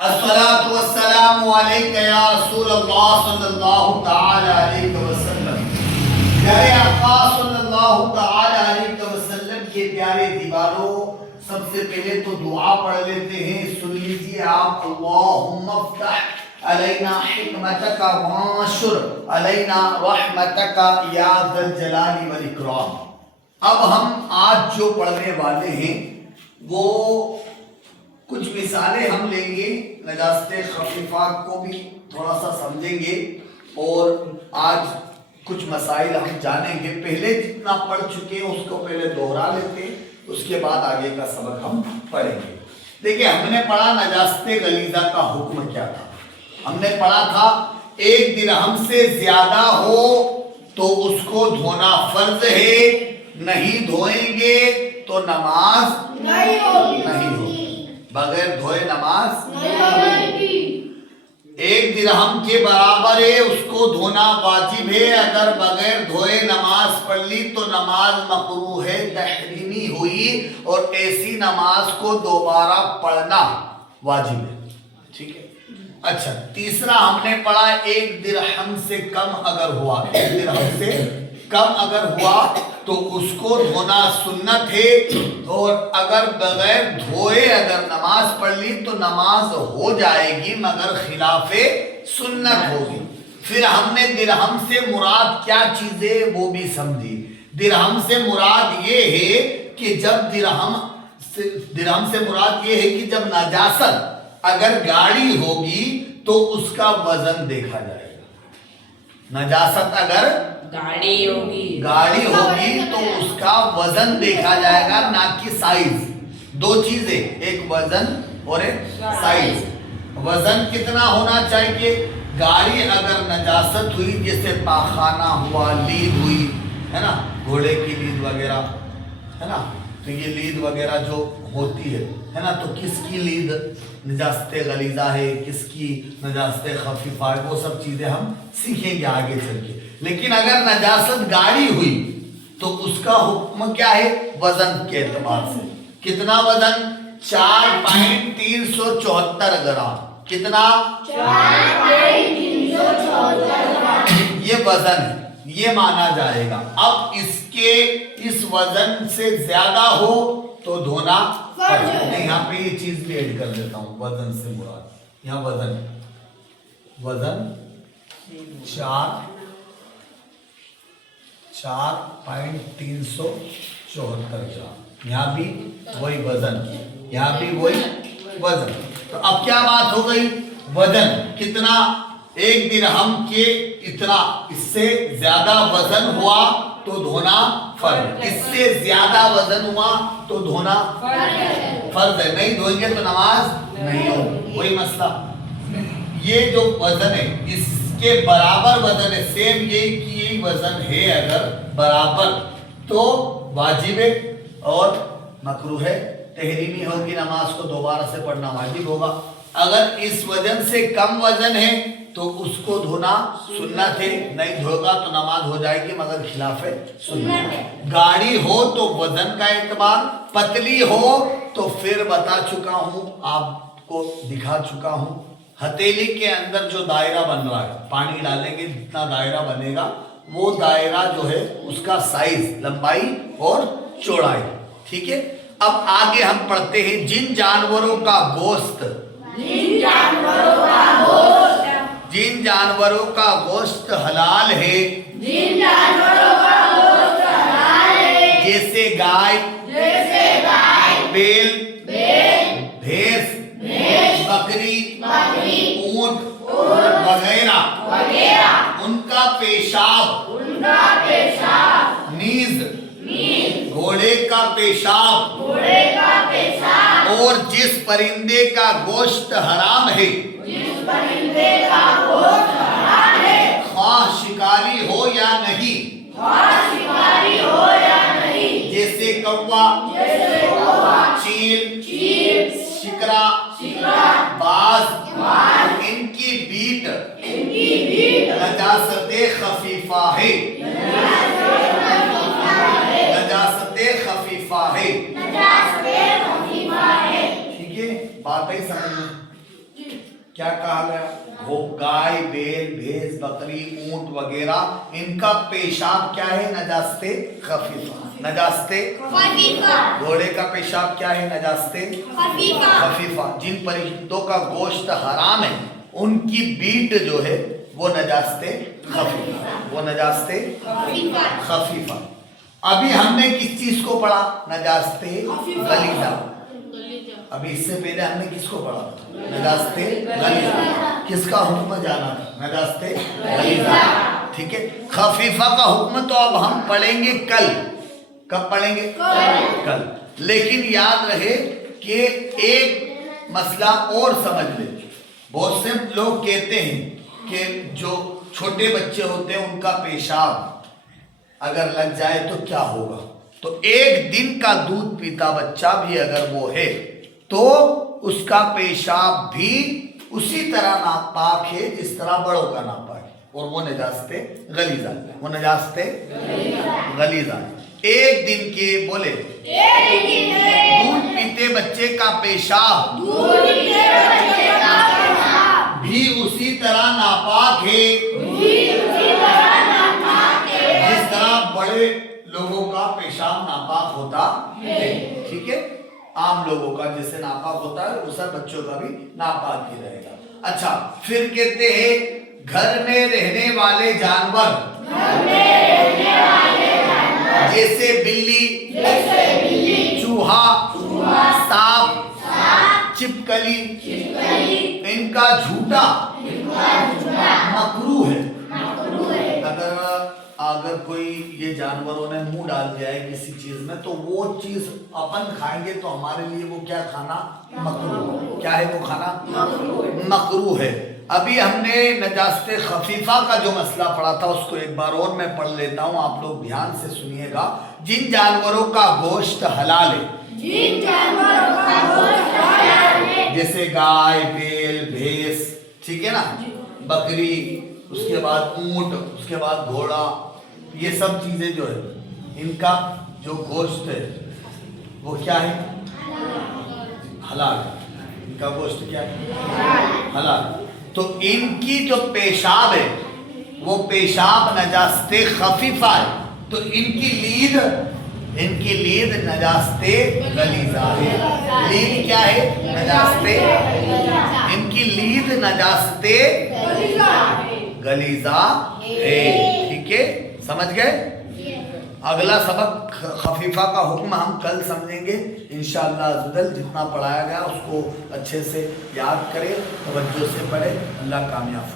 الصلاۃ والسلام علیک یا رسول اللہ صلی اللہ تعالی علیہ وسلم۔ پیارے آقا صلی اللہ تعالی علیہ وسلم کے پیارے دیواروں، سب سے پہلے تو دعا پڑھ لیتے ہیں، سن لیجیے آپ۔ اللہم افتح علینا حکمتک وانشر علینا رحمتک یا ذا الجلال والاکرام۔ اب ہم آج جو پڑھنے والے ہیں وہ کچھ مثالیں ہم لیں گے، نجاست خفیفات کو بھی تھوڑا سا سمجھیں گے اور آج کچھ مسائل ہم جانیں گے۔ پہلے جتنا پڑھ چکے ہیں اس کو پہلے دوہرا لیتے ہیں، اس کے بعد آگے کا سبق ہم پڑھیں گے۔ دیکھیں، ہم نے پڑھا نجاست غلیظہ کا حکم کیا تھا۔ ہم نے پڑھا تھا 1 درہم سے زیادہ ہو تو اس کو دھونا فرض ہے، نہیں دھوئیں گے تو نماز نہیں ہوگی، بغیر دھوئے نماز نہیں ہوگی۔ 1 درہم کے برابر ہے، اس کو دھونا واجب ہے، اگر بغیر دھوئے نماز پڑھ لی تو نماز مکروہ ہے، تحریمی ہوئی، اور ایسی نماز کو دوبارہ پڑھنا واجب ہے۔ ٹھیک ہے، اچھا، تیسرا ہم نے پڑھا 1 درہم سے کم اگر ہوا، 1 درہم سے کم اگر ہوا تو اس کو دھونا سنت ہے، اور اگر بغیر دھوئے اگر نماز پڑھ لی تو نماز ہو جائے گی مگر خلاف سنت ہوگی۔ پھر ہم نے درہم سے مراد کیا چیز ہے وہ بھی سمجھی۔ درہم سے مراد یہ ہے کہ جب درہم سے مراد یہ ہے کہ جب نجاست اگر گاڑی ہوگی تو اس کا وزن دیکھا جائے گا۔ نجاست اگر گاڑی ہوگی تو اس کا وزن دیکھا جائے گا، نہ کہ سائز۔ 2 چیزیں، ایک وزن اور ایک سائز۔ وزن کتنا ہونا چاہیے؟ گاڑی اگر نجاست ہوئی، جیسے پاخانہ ہوا، لید ہوئی ہے نا، گھوڑے کی لید وغیرہ ہے نا، تو یہ لید وغیرہ جو ہوتی ہے نا، تو کس کی لید نجاست غلیظہ ہے، کس کی نجاست خفیفہ ہے، وہ سب چیزیں ہم سیکھیں گے آگے چل کے۔ لیکن اگر نجاست گاڑی ہوئی تو اس کا حکم کیا ہے؟ وزن کے اعتبار سے۔ کتنا وزن؟ 4.374 گرام۔ کتنا؟ 4.374 گرام۔ یہ وزن ہے، یہ مانا جائے گا۔ اب اس وزن سے زیادہ ہو تو دھونا فرض ہے۔ میں یہاں پہ یہ چیز بھی ایڈ کر دیتا ہوں، وزن سے مراد یہاں وزن 4.374 گرام۔ یہاں بھی وہی وزن، یہاں بھی وہی وزن۔ تو اب کیا بات ہو گئی؟ وزن کتنا؟ 1 درہم کے اتنا، اس سے زیادہ وزن ہوا تو دھونا فرض، اس سے زیادہ وزن ہوا تو دھونا فرض ہے، نہیں دھوئیں گے تو نماز نہیں ہوگی۔ وہی مسئلہ، یہ جو وزن ہے اس کے برابر وزن ہے، سیم یہی وزن ہے، اگر برابر تو واجب ہے اور مکروہ ہے، تحریمی ہوگی، نماز کو دوبارہ سے پڑھنا واجب ہوگا۔ اگر اس وزن سے کم وزن ہے تو اس کو دھونا سنت ہے، نہیں دھوگا تو نماز ہو جائے گی مگر خلاف سنت۔ گاڑی ہو تو وزن کا اعتبار، پتلی ہو تو پھر بتا چکا ہوں، آپ کو دکھا چکا ہوں، ہتھیلی کے اندر جو دائرہ بن رہا ہے، پانی ڈالیں گے جتنا دائرہ بنے گا، وہ دائرہ جو ہے اس کا سائز، لمبائی اور چوڑائی۔ ٹھیک ہے، اب آگے ہم پڑھتے ہیں جن جانوروں کا گوشت حلال ہے، جیسے گائے، بیل، بھینس، بکری، اونٹ وغیرہ، ان کا پیشاب، نیز گھوڑے کا پیشاب، اور جس پرندے کا گوشت حرام ہے، خواہ شکاری ہو یا نہیں، جیسے کوا، چیل، شکرا، باز، ان کی بیٹ نجاست خفیفہ ہے، نجاست خفیفہ ہے۔ ٹھیک ہے، بات ہی سمجھ میں کیا کہا گیا؟ وہ گائے، بیل، بھینس، بکری، اونٹ وغیرہ ان کا پیشاب کیا ہے؟ نجاست خفیفہ. نجاست خفیفہ. گھوڑے کا پیشاب کیا ہے؟ نجاست خفیفہ. جن پرندوں کا گوشت حرام ہے ان کی بیٹ جو ہے وہ نجاست خفیفہ. وہ نجاست خفیفہ. ابھی ہم نے کس چیز کو پڑھا؟ نجاست غلیظہ. ابھی اس سے پہلے ہم نے کس کو پڑھا؟ نجاست غلیظہ. کس کا حکم جانا تھا؟ نجاست غلیظہ. ٹھیک ہے. خفیفہ کا حکم تو اب ہم پڑھیں گے کل. کب پڑھیں گے؟ کل. لیکن یاد رہے کہ ایک مسئلہ اور سمجھ لیں. بہت سے لوگ کہتے ہیں کہ جو چھوٹے بچے ہوتے ہیں ان کا پیشاب اگر لگ جائے تو کیا ہوگا؟ تو ایک دن کا دودھ پیتا بچہ بھی اگر وہ ہے تو اس کا پیشاب بھی اسی طرح ناپاک ہے جس طرح بڑوں کا ناپاک ہے، اور وہ نجاست غلیظہ. وہ نجاست غلیظہ. ایک دن کے بولے دودھ پیتے بچے کا پیشاب بھی اسی طرح ناپاک ہے جس طرح بڑے لوگوں کا پیشاب ناپاک ہوتا ہے. ٹھیک ہے. عام لوگوں کا جیسے ناپاک ہوتا ہے وہ سب بچوں کا بھی ناپاک ہی رہے گا. اچھا پھر کہتے ہیں گھر میں رہنے والے جانور جیسے بلی، چوہا، سانپ، چپکلی، ان کا جھوٹا مکروہ ہے. اگر کوئی یہ جانوروں نے منہ ڈال دیا ہے کسی چیز میں تو وہ چیز اپن کھائیں گے تو ہمارے لیے وہ کیا کھانا؟ مکروہ. کیا ہے وہ کھانا؟ مکروہ ہے. ابھی ہم نے نجاست خفیفہ کا جو مسئلہ پڑھا تھا اس کو ایک بار اور میں پڑھ لیتا ہوں، آپ لوگ دھیان سے سنیے گا. جن جانوروں کا گوشت حلال ہے، جیسے گائے، بیل، بھینس، ٹھیک ہے نا، بکری، اس کے بعد اونٹ، اس کے بعد گھوڑا، یہ سب چیزیں جو ہے ان کا جو گوشت ہے وہ کیا ہے؟ حلال. ان کا گوشت کیا ہے؟ حلال. تو ان کی جو پیشاب ہے وہ پیشاب نجاست خفیفہ ہے. تو ان کی لید نجاست غلیظہ ہے. لید کیا ہے؟ نجاست. ان کی لید نجاست غلیظہ ہے. ٹھیک ہے. سمجھ گئے؟ اگلا سبق خفیفہ کا حکم ہم کل سمجھیں گے انشاءاللہ عزوجل. جتنا پڑھایا گیا اس کو اچھے سے یاد کرے، توجہ سے پڑھے. اللہ کامیاب